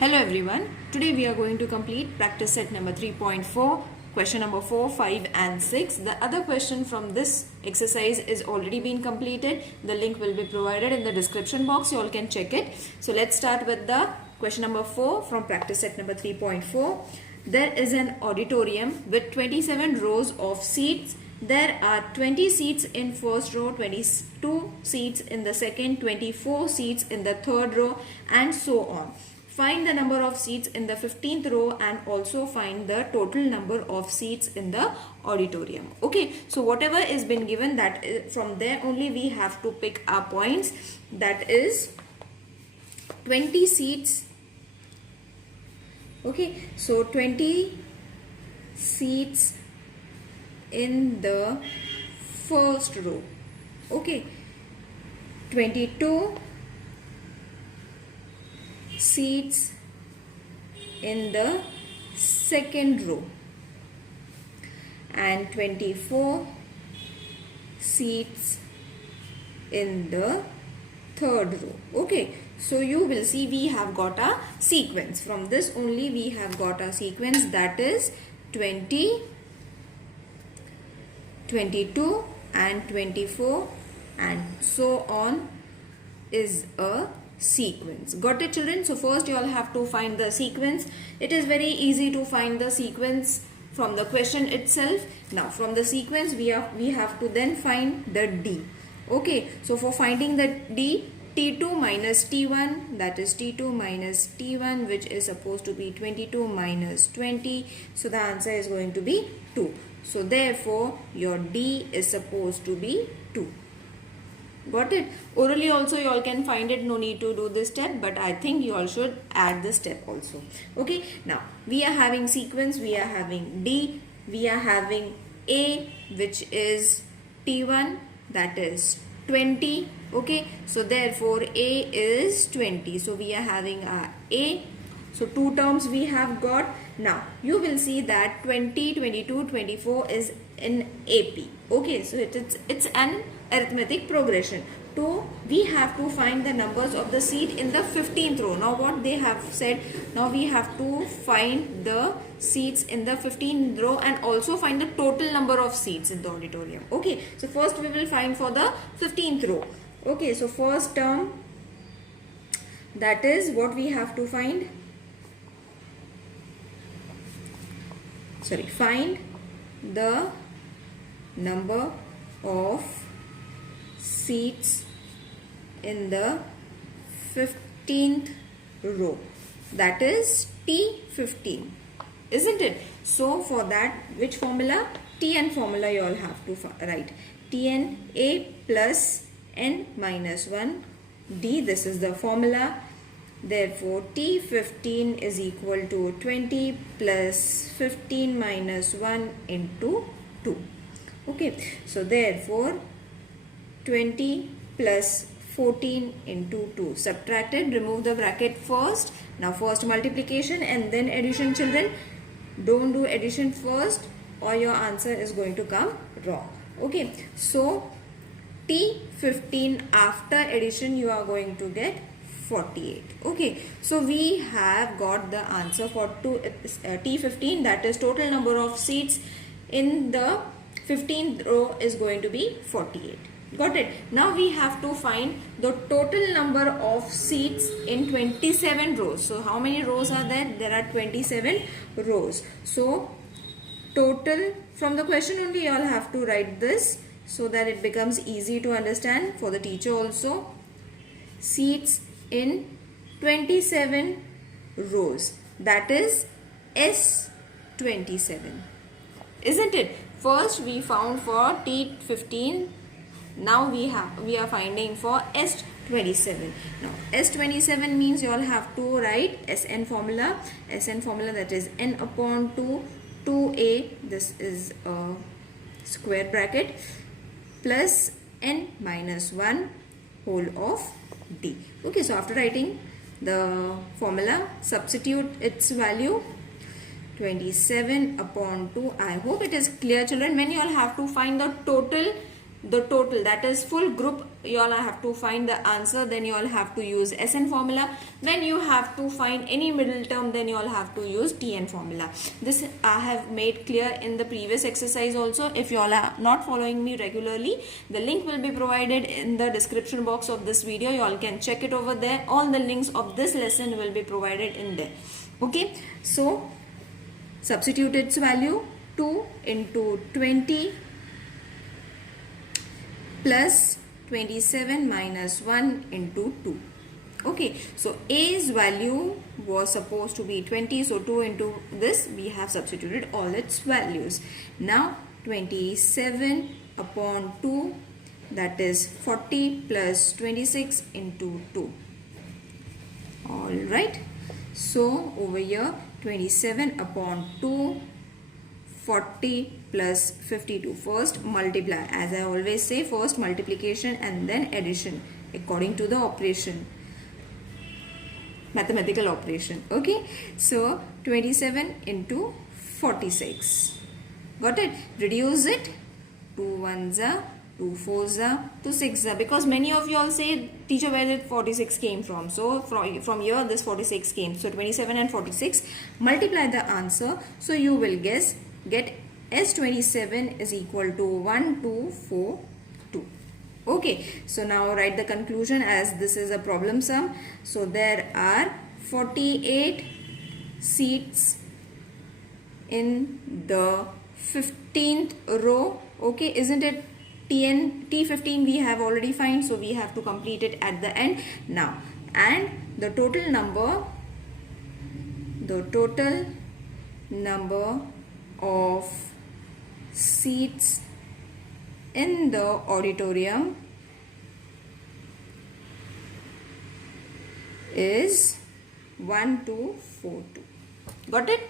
Hello everyone. Today we are going to complete practice set number 3.4, question number 4, 5 and 6. The other question from this exercise is already been completed. The link will be provided in the description box. You all can check it. So let's start with the question number 4 from practice set number 3.4. There is an auditorium with 27 rows of seats. There are 20 seats in first row, 22 seats in the second, 24 seats in the third row and so on. Find the number of seats in the 15th row and also find the total number of seats in the auditorium. Okay, so whatever is been given, that is, from there only we have to pick our points. That is 20 seats. Okay, so 20 seats in the first row. Okay, 22 seats in the second row and 24 seats in the third row. Okay, so you will see we have got a sequence. From this only we have got a sequence, that is 20, 22 and 24 and so on is a sequence. Got it, children? So first you all have to find the sequence. It is very easy to find the sequence from the question itself. Now from the sequence we have to then find the D. Okay, so for finding the D, T2 minus T1, that is T2 minus T1, which is supposed to be 22 minus 20. So the answer is going to be 2. So therefore your D is supposed to be 2. Got it? Orally also you all can find it, no need to do this step, but I think you all should add this step also. Okay, now we are having sequence, we are having D, we are having A, which is T1, that is 20. Okay, so therefore A is 20. So we are having A. So two terms we have got. Now you will see that 20, 22, 24 is in AP. Okay, so it's an arithmetic progression. So we have to find the numbers of the seat in the 15th row. Now what they have said, now we have to find the seats in the 15th row and also find the total number of seats in the auditorium. Okay, so first we will find for the 15th row. Okay, so first term, that is what we have to find. Find the number of seats in the 15th row, that is T15, isn't it? So for that, which formula? Tn formula you all have to write. Tn A plus n minus 1 D, this is the formula. Therefore T15 is equal to 20 plus 15 minus 1 into 2. Okay, so therefore 20 plus 14 into 2. Subtracted, remove the bracket first. Now first multiplication and then addition, children. Don't do addition first or your answer is going to come wrong. Okay, so T15 after addition you are going to get 48. Okay, so we have got the answer for T15, that is total number of seats in the 15th row is going to be 48. Got it? Now we have to find the total number of seats in 27 rows. So how many rows are there? There are 27 rows. So total, from the question only you all have to write this so that it becomes easy to understand for the teacher also. Seats in 27 rows, that is S27, isn't it? First we found for T15, now we are finding for S27. Now S27 means you all have to write Sn formula, that is n upon 2, 2a, this is a square bracket, plus n minus 1 whole of D. Okay, so after writing the formula, substitute its value, 27 upon 2. I hope it is clear, children. When you all have to find the total the total, that is full group, you all have to find the answer, then you all have to use SN formula. When you have to find any middle term, then you all have to use TN formula. This I have made clear in the previous exercise also. If you all are not following me regularly, the link will be provided in the description box of this video. You all can check it over there. All the links of this lesson will be provided in there. Okay, so substitute its value. 2 into 20 plus 27 minus 1 into 2. Okay, so A's value was supposed to be 20, so 2 into this, we have substituted all its values. Now 27 upon 2, that is 40 plus 26 into 2. Alright, so over here 27 upon 2, 40 plus 52. First multiply, as I always say, first multiplication and then addition according to the operation, mathematical operation. Okay, so 27 into 46. Got it? Reduce it. 2 1s are 2 4s are to 6 are, because many of you all say, teacher, where did 46 came from? So from here this 46 came. So 27 and 46, multiply the answer, so you will get S27 is equal to 1242. Okay, so now write the conclusion, as this is a problem sum. So there are 48 seats in the 15th row. Okay, isn't it? T15 we have already find, so we have to complete it at the end now. And the total number of seats in the auditorium is 1242. Got it?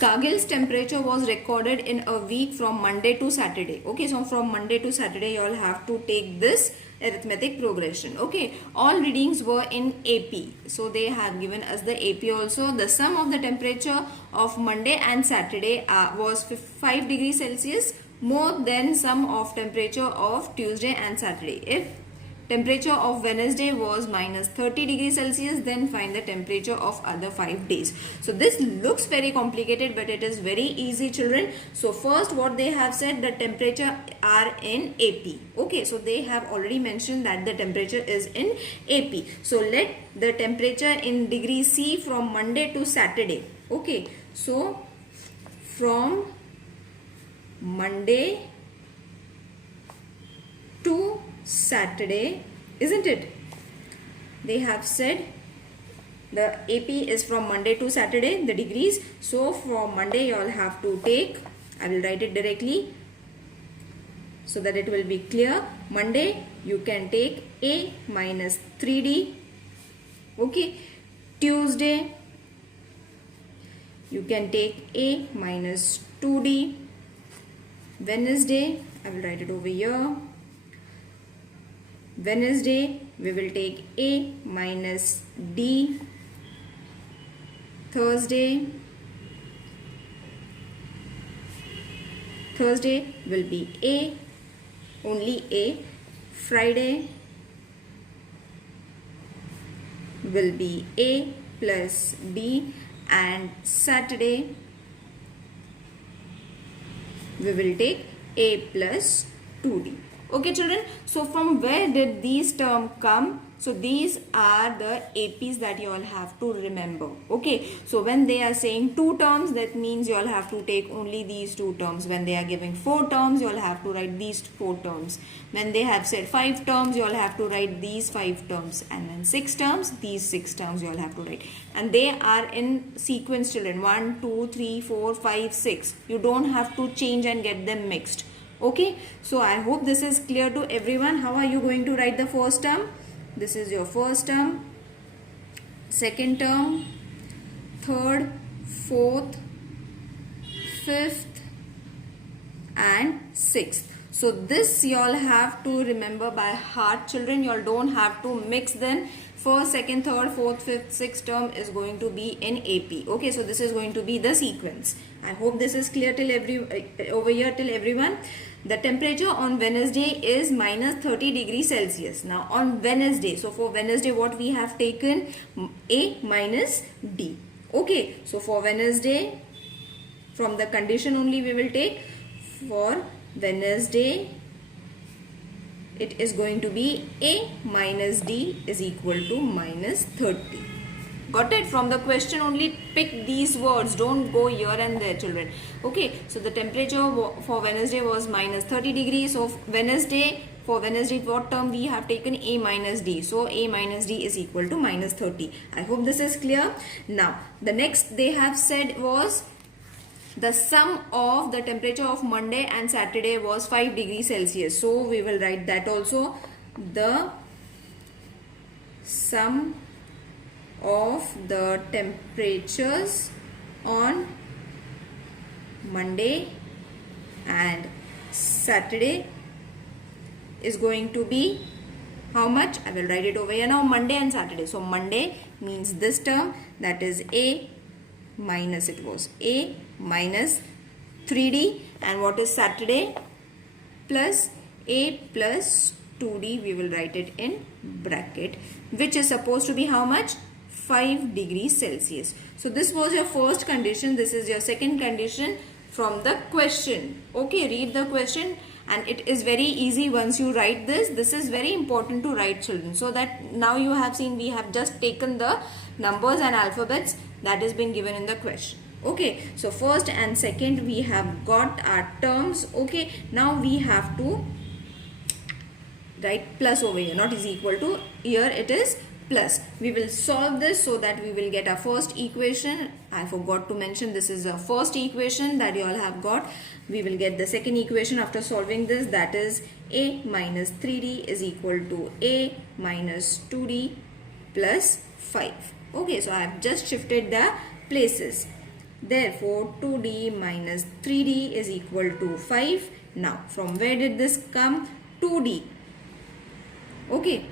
Kargil's temperature was recorded in a week from Monday to Saturday. Okay, so from Monday to Saturday you all have to take this arithmetic progression. Okay, all readings were in AP, so they have given us the AP also. The sum of the temperature of Monday and Saturday was 5 degrees Celsius more than sum of temperature of Tuesday and Saturday. If temperature of Wednesday was minus 30 degrees Celsius, then find the temperature of other 5 days. So this looks very complicated, but it is very easy, children. So first what they have said, the temperature are in AP. Okay, so they have already mentioned that the temperature is in AP. So let the temperature in degree C from Monday to Saturday. Okay, so from Monday to Saturday, isn't it? They have said the AP is from Monday to Saturday, the degrees. So from Monday you all have to take, I will write it directly so that it will be clear. Monday you can take A minus 3D. Okay, Tuesday you can take A minus 2D. Wednesday, I will write it over here. Wednesday we will take A minus D. Thursday will be A, only A. Friday will be A plus B, and Saturday we will take A plus 2D. Okay, children, so from where did these terms come? So these are the APs that you all have to remember. Okay, so when they are saying 2 terms, that means you all have to take only these 2 terms. When they are giving 4 terms, you all have to write these 4 terms. When they have said 5 terms, you all have to write these 5 terms. And then 6 terms, these 6 terms you all have to write. And they are in sequence, children. 1, 2, 3, 4, 5, 6. You don't have to change and get them mixed. Okay, so I hope this is clear to everyone. How are you going to write the first term? This is your first term, second term, third, fourth, fifth and sixth. So this you all have to remember by heart, children. You all don't have to mix them. first, second, third, fourth, fifth, sixth term is going to be in AP. Okay, so this is going to be the sequence. I hope this is clear till over here till everyone. The temperature on Wednesday is minus 30 degrees Celsius. Now on Wednesday, so for Wednesday what we have taken? A minus D. Okay, so for Wednesday, from the condition only we will take. For Wednesday, it is going to be A minus D is equal to minus 30. Got it? From the question only pick these words. Don't go here and there, children. Okay, so the temperature for Wednesday was minus 30 degrees. So for Wednesday what term we have taken? A minus D. So A minus D is equal to minus 30. I hope this is clear. Now the next they have said was the sum of the temperature of Monday and Saturday was 5 degrees Celsius. So we will write that also. The sum of the temperatures on Monday and Saturday is going to be how much? I will write it over here now. Monday and Saturday. So Monday means this term, that is A minus, it was A minus 3D, and what is Saturday? Plus A plus 2D. We will write it in bracket, which is supposed to be how much? 5 degrees Celsius. So this was your first condition. This is your second condition from the question. Okay, read the question, and it is very easy once you write this. This is very important to write, children, so that now you have seen we have just taken the numbers and alphabets that has been given in the question. Okay, so first and second we have got our terms. Okay, now we have to write plus over here, not is equal to. Here it is plus. We will solve this so that we will get our first equation. I forgot to mention this is a first equation that you all have got. We will get the second equation after solving this, that is A minus 3D is equal to A minus 2D plus 5. Okay, so I have just shifted the places. Therefore 2D minus 3D is equal to 5. Now from where did this come? 2D. Okay,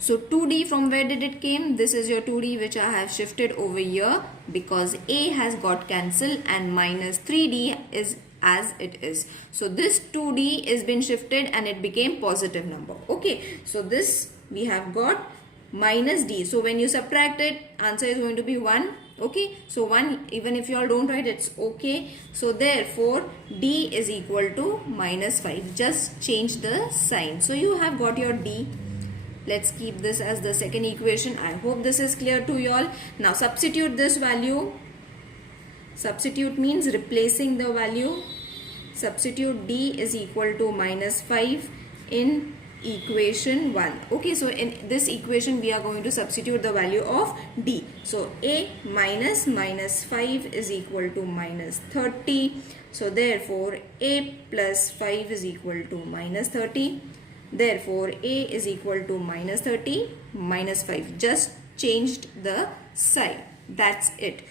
so 2D, from where did it came? This is your 2D which I have shifted over here because A has got cancelled and minus 3D is as it is. So this 2D is been shifted and it became positive number. Okay, so this we have got minus D. So when you subtract it, answer is going to be 1. Okay, so 1, even if you all don't write, it's okay. So therefore D is equal to minus 5. Just change the sign. So you have got your D. Let's keep this as the second equation. I hope this is clear to you all. Now substitute this value. Substitute means replacing the value. Substitute D is equal to minus 5 in equation 1. Okay, so in this equation we are going to substitute the value of D. So A minus 5 is equal to minus 30. So therefore A plus 5 is equal to minus 30. Therefore A is equal to minus 30 minus 5. Just changed the sign. That's it.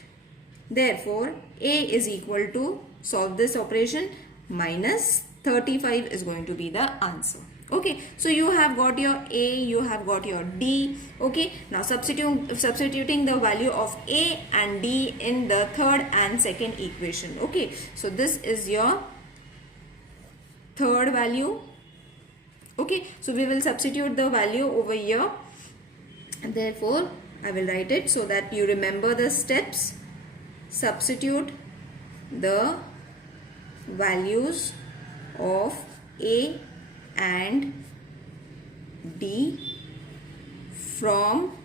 Therefore A is equal to, solve this operation, minus 35 is going to be the answer. Okay, so you have got your A, you have got your D. Okay, now substituting the value of A and D in the third and second equation. Okay, so this is your third value. Okay, so we will substitute the value over here, and therefore I will write it so that you remember the steps. Substitute the values of A and D from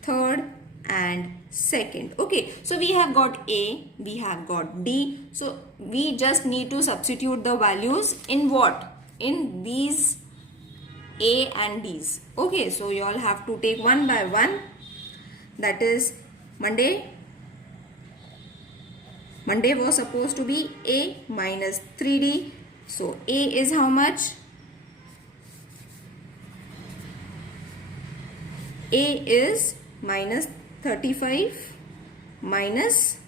third and second. Okay, so we have got A, we have got D. So we just need to substitute the values in what? In these A and D's. Okay, so you all have to take one by one. That is Monday. Monday was supposed to be A minus 3D. So A is how much? A is minus 35 minus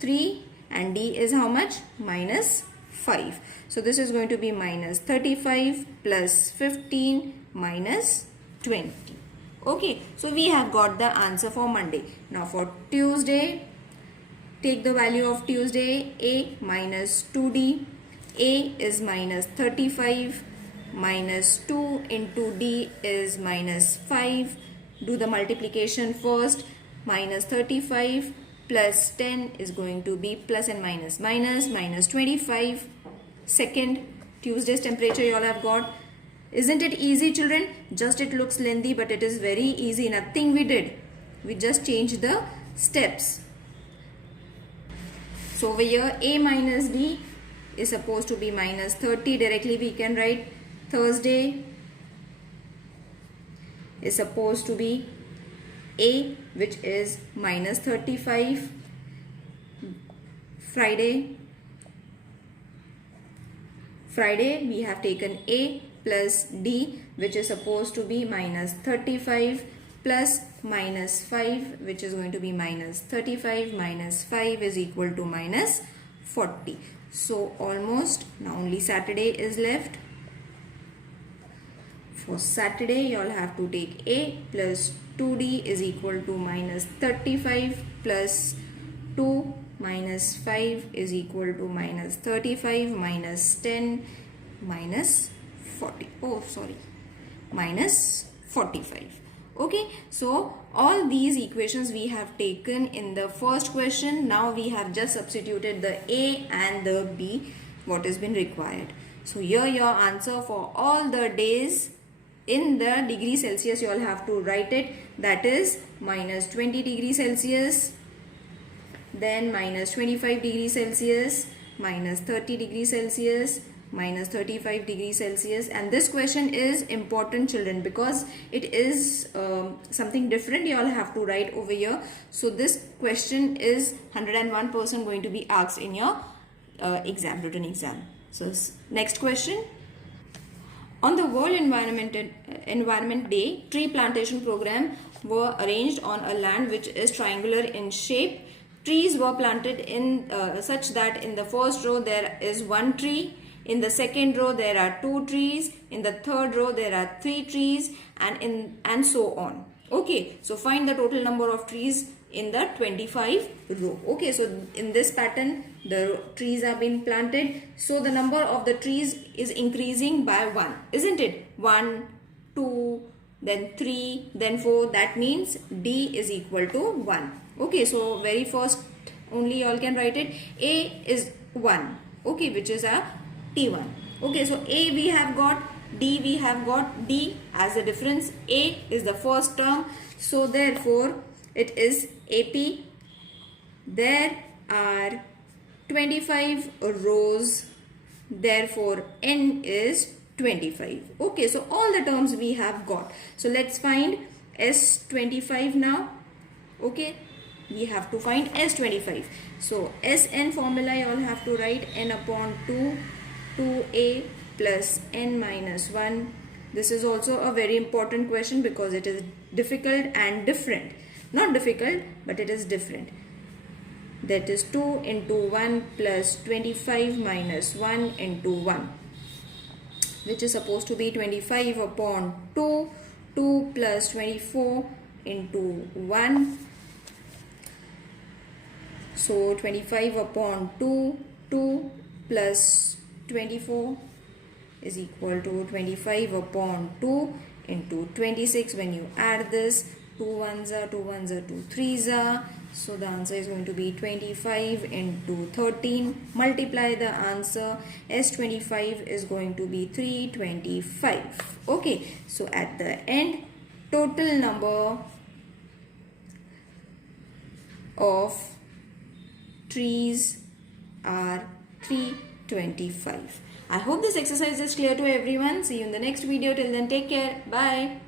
3 and D is how much? Minus 5. So this is going to be minus 35 plus 15 minus 20. Okay, so we have got the answer for Monday. Now for Tuesday, take the value of Tuesday. A minus 2D. A is minus 35. Minus 2 into D is minus 5. Do the multiplication first. Minus 35 plus 10 is going to be plus and minus. Minus 25. Second, Tuesday's temperature you all have got. Isn't it easy, children? Just it looks lengthy, but it is very easy. Nothing we did. We just changed the steps. So over here, A minus D is supposed to be minus 30. Directly we can write Thursday is supposed to be A, which is minus 35. Friday we have taken A plus D, which is supposed to be minus 35 plus minus 5, which is going to be minus 35 minus 5 is equal to minus 40. So almost now only Saturday is left. For Saturday you all have to take A plus 2D is equal to minus 35 plus 2 minus 5 is equal to minus 35 minus 10 minus 40. Oh, sorry. Minus 45. Okay, so all these equations we have taken in the first question. Now we have just substituted the A and the B, what has been required. So here your answer for all the days in the degree Celsius, you all have to write it. That is minus 20 degrees Celsius, then minus 25 degrees Celsius, minus 30 degrees Celsius, minus 35 degrees Celsius. And this question is important, children, because it is something different you all have to write over here. So this question is 101% going to be asked in your written exam. So next question. On the World Environment Day, tree plantation program were arranged on a land which is triangular in shape. Trees were planted in such that in the first row there is one tree, in the second row there are 2 trees, in the third row there are 3 trees, and so on. Okay, so find the total number of trees in the 25 row. Okay, so in this pattern the trees have been planted, so the number of the trees is increasing by 1, isn't it? 1, 2, then 3, then 4. That means D is equal to 1. Okay, so very first only you all can write it. A is 1, okay, which is a T1. Okay, so A we have got, D we have got. D as a difference. A is the first term, so therefore it is AP. There are 25 rows, therefore N is 25. Okay, so all the terms we have got. So let's find S25 now. Okay, we have to find S25. So Sn formula you all have to write n upon 2, 2a plus n minus 1. This is also a very important question because it is difficult and different. Not difficult, but it is different. That is 2 into 1 plus 25 minus 1 into 1, which is supposed to be 25 upon 2, 2 plus 24 into 1. So 25 upon 2, 2 plus 24 is equal to 25 upon 2 into 26. When you add this, 2 1s are 2 1s are 2 3s are. So the answer is going to be 25 into 13. Multiply the answer. S25 is going to be 325. Okay, so at the end, total number of trees are 325. I hope this exercise is clear to everyone. See you in the next video. Till then, take care. Bye.